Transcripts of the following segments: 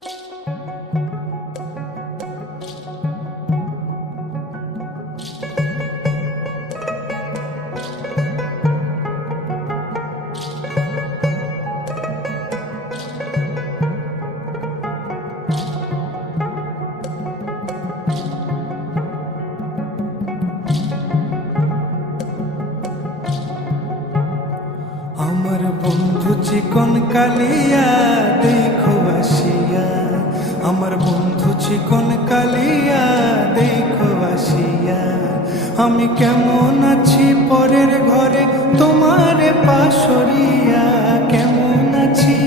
আমার বন্ধু চিকন কালিয়া দেখো আসিয়া, আমার বন্ধু চিকন কালিয়া দেখো আসিয়া। আমি কেমন আছি পরের ঘরে তোমারে পাশরিয়া, কেমন আছি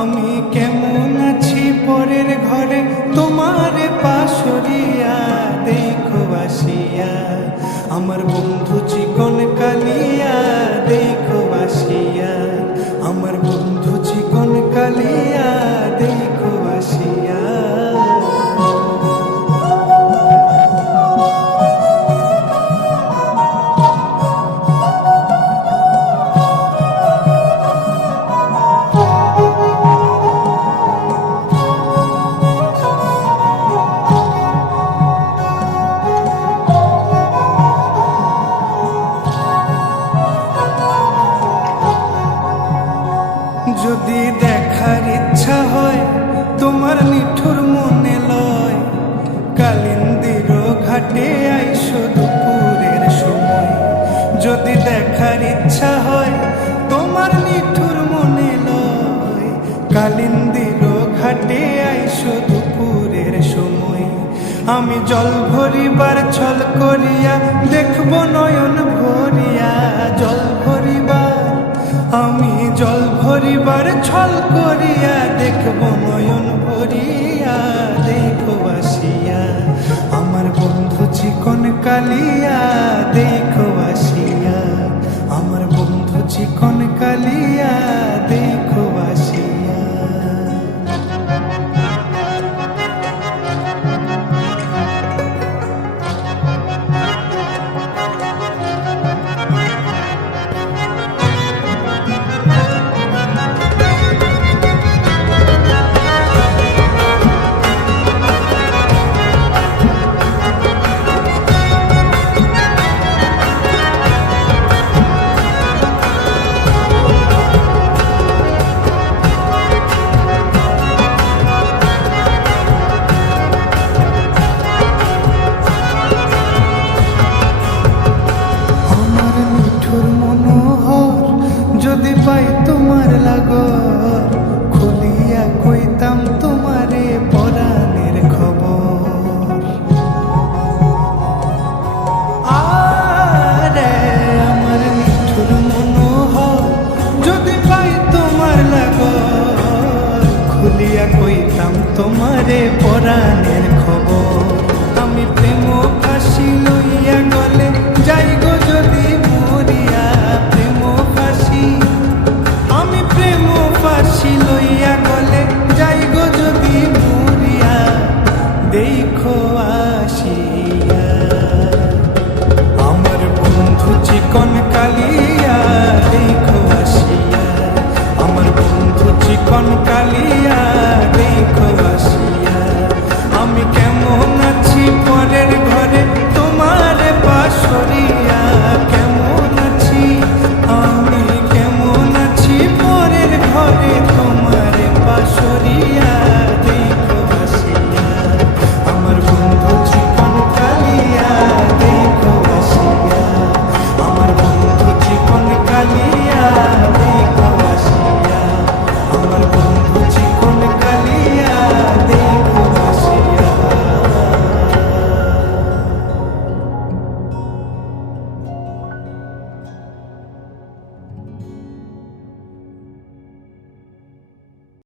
আমি কেমন আছি পরের ঘরে তোমারে পাশরিয়া দেখো আসিয়া। আমার বন্ধু চিকন কালিয়া দেখো আসিয়া, আমার বন্ধু চিকন কালিয়া দেখো আসিয়া। যদি দেখার ইচ্ছা হয় তোমার নিঠুর মনে লয়, কালিন্দির ঘাটে আইসো দুপুরের সময়। যদি দেখার ইচ্ছা হয় তোমার নিঠুর মনে লয়, কালিন্দির ঘাটে আইসো দুপুরের সময়। আমি জল ভরিবার ছল করিয়া দেখব নয়ন ভরিয়া, জল ভরিবার আমি জল ভরিবার ছল করিয়া দেখব নয়ন ভরিয়া দেখো আসিয়া। আমার বন্ধু চিকন কালিয়া দেখো আসিয়া, আমার বন্ধু চিকন কালিয়া দেখো আসিয়া। যদি পাই তোমার লাগর খুলিয়া কইতাম তোমারে পরাণের খবর। আরে আমার নিঠুর মনোহর, যদি পাই তোমার লাগর খুলিয়া কইতাম তোমারে পরাণের খবর। আমি প্রেম ফাঁসি লইয়া গলে যাই গো যদি মরিয়া, প্রেম ফাঁসি আমি প্রেম ফাঁসি লইয়া গলে যাই গো যদি মরিয়া দেখো আসিয়া। আমার বন্ধু চিকন কালিয়া দেখো আসিয়া, আমার বন্ধু চিকন